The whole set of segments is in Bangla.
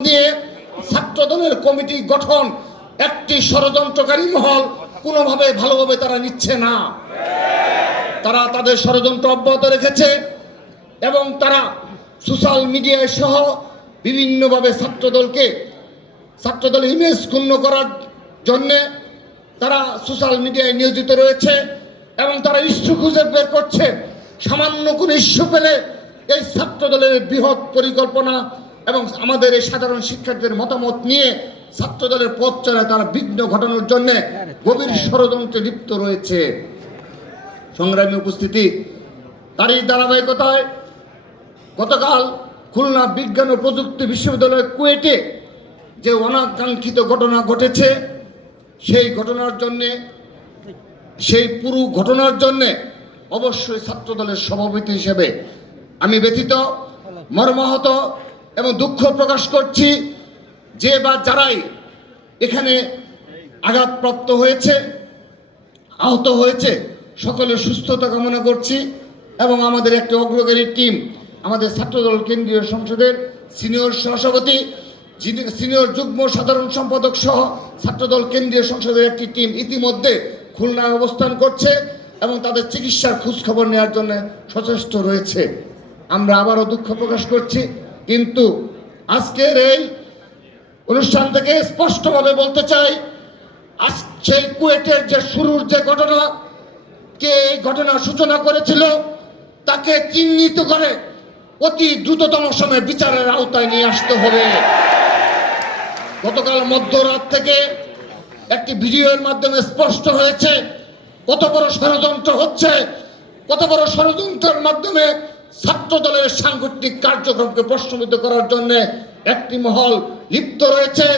দিয়ে ছাত্রদলের কমিটি গঠন একটি ষড়যন্ত্রকারী মহল কোনোভাবে ভালোভাবে তারা নিচ্ছে না। তারা তাদের ষড়যন্ত্র অব্যাহত রেখেছে এবং তারা সোশ্যাল মিডিয়ায় সহ বিভিন্নভাবে ছাত্রদলকে ছাত্রদলের ইমেজ ক্ষুণ্ণ করার জন্যে তারা সোশ্যাল মিডিয়ায় নিয়োজিত রয়েছে এবং তারা ইস্যু খুঁজে বের করছে। সামান্য কোনো ইস্যু পেলে এই ছাত্রদলের বৃহৎ পরিকল্পনা এবং আমাদের এই সাধারণ শিক্ষার্থীদের মতামত নিয়ে ছাত্রদলের পথ চলায় তারা বিঘ্ন ঘটানোর জন্য গভীর ষড়যন্ত্রে লিপ্ত রয়েছে। সংগ্রামী উপস্থিতি, তারই ধারাবাহিকতায় গতকাল খুলনা বিজ্ঞান ও প্রযুক্তি বিশ্ববিদ্যালয় কুয়েটে যে অনাকাঙ্ক্ষিত ঘটনা ঘটেছে, সেই ঘটনার জন্যে, সেই পুরো ঘটনার জন্যে অবশ্যই ছাত্রদলের সভাপতি হিসেবে আমি ব্যথিত, মর্মাহত এবং দুঃখ প্রকাশ করছি যে বা যারাই এখানে আঘাতপ্রাপ্ত হয়েছে, আহত হয়েছে সকলের সুস্থতা কামনা করছি এবং আমাদের একটি অগ্রগারী টিম, আমাদের ছাত্রদল কেন্দ্রীয় সংসদের সিনিয়র সহসভাপতি সিনিয়র যুগ্ম সাধারণ সম্পাদক সহ ছাত্রদল কেন্দ্রীয় সংসদের একটি টিম ইতিমধ্যে খুলনায় অবস্থান করছে এবং তাদের চিকিৎসার খোঁজখবর নেওয়ার জন্য সচেষ্ট রয়েছে। আমরা আবারও দুঃখ প্রকাশ করছি। কিন্তু আজকের এই অনুষ্ঠান থেকে স্পষ্টভাবে বলতে চাই, আজ সেই কুয়েটের যে শুরুর যে ঘটনা, কে এই ঘটনার সূচনা করেছিল, তাকে চিহ্নিত করে অতি দ্রুততম সময়ে বিচারের আওতায় নিয়ে আসতে হবে। গতকাল মধ্যরাত থেকে একটি ভিডিওর মাধ্যমে স্পষ্ট হয়েছে, কত বড় ষড়যন্ত্র হচ্ছে, কত বড় ষড়যন্ত্রের মাধ্যমে ছাত্র দলের সাংগঠনিক কার্যক্রমকে প্রশ্নবিদ্ধ করার জন্য একটি মহল লিপ্ত রয়েছে।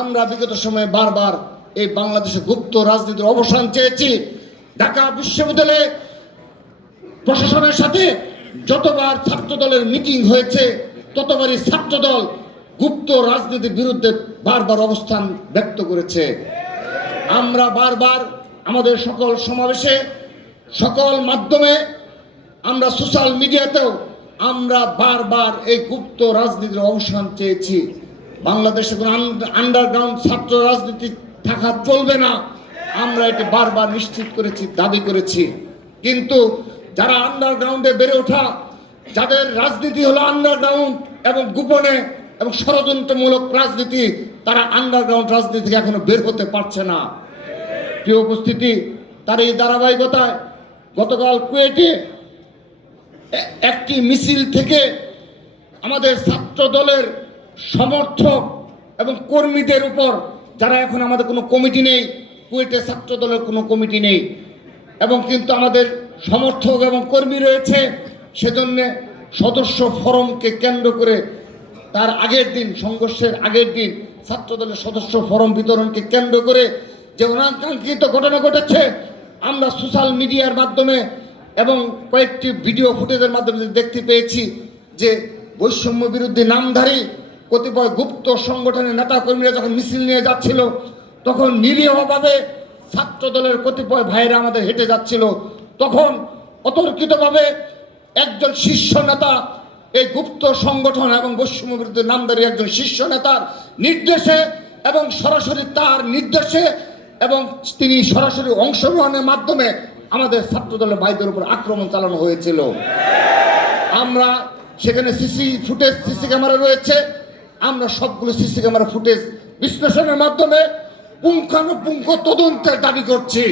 আমরা বিগত সময়ে বারবার এই বাংলাদেশে গুপ্ত রাজনীতির অবসান চেয়েছি। ঢাকা বিশ্ববিদ্যালয়ে প্রশাসনের সাথে যতবার ছাত্র দলের মিটিং হয়েছে, ততবারই ছাত্র দল গুপ্ত রাজনীতির বিরুদ্ধে বারবার অবস্থান ব্যক্ত করেছে। আমরা বারবার আমাদের সকল সমাবেশে, সকল মাধ্যমে আমরা সোশ্যাল মিডিয়াতেও আমরা বারবার এই গুপ্ত রাজনীতির অবসান চেয়েছি। বাংলাদেশে কোনো আন্ডারগ্রাউন্ড ছাত্র রাজনীতি থাকা চলবে না। আমরা এটি বারবার নিশ্চিত করেছি, দাবি করেছি। কিন্তু যারা আন্ডারগ্রাউন্ডে বেড়ে ওঠা, যাদের রাজনীতি হলো আন্ডারগ্রাউন্ড এবং গোপনে এবং ষড়যন্ত্রমূলক রাজনীতি, তারা আন্ডারগ্রাউন্ড রাজনীতি থেকে এখনও বের হতে পারছে না। প্রিয় উপস্থিতি, তার এই ধারাবাহিকতায় গতকাল কুয়েটে একটি মিছিল থেকে আমাদের ছাত্র দলের সমর্থক এবং কর্মীদের উপর, যারা এখন আমাদের কোনো কমিটি নেই, কুয়েটে ছাত্র দলের কোনো কমিটি নেই, এবং কিন্তু আমাদের সমর্থক এবং কর্মী রয়েছে, সেজন্যে সদস্য ফরমকে কেন্দ্র করে তার আগের দিন, সংঘর্ষের আগের দিন ছাত্র দলের সদস্য ফরম বিতরণকে কেন্দ্র করে যে অনাকাঙ্ক্ষিত ঘটনা ঘটেছে, আমরা সোশ্যাল মিডিয়ার মাধ্যমে এবং কয়েকটি ভিডিও ফুটেজের মাধ্যমে দেখতে পেয়েছি যে বৈষম্য বিরুদ্ধে নামধারী কতিপয় গুপ্ত সংগঠনের নেতা কর্মীরা যখন মিছিল নিয়ে যাচ্ছিল, তখন নিরীহভাবে ছাত্র দলের কতিপয় ভাইরা আমাদের হেঁটে যাচ্ছিল। তখন অতর্কিতভাবে একজন শীর্ষ নেতা এই গুপ্ত সংগঠন এবং বৈষম্য বিরুদ্ধে নামদারি একজন শীর্ষ নেতার নির্দেশে এবং সরাসরি তার নির্দেশে এবং তিনি সরাসরি অংশগ্রহণের মাধ্যমে আমাদের ছাত্রদলের ভাইদের উপর আক্রমণ চালানো হয়েছিল। আমরা সেখানে সিসি ফুটেজ, সিসি ক্যামেরা রয়েছে। আমরা সবগুলো সিসি ক্যামেরা ফুটেজ বিশ্লেষণের মাধ্যমে পুঙ্খানুপুঙ্খ তদন্তের দাবি করছি।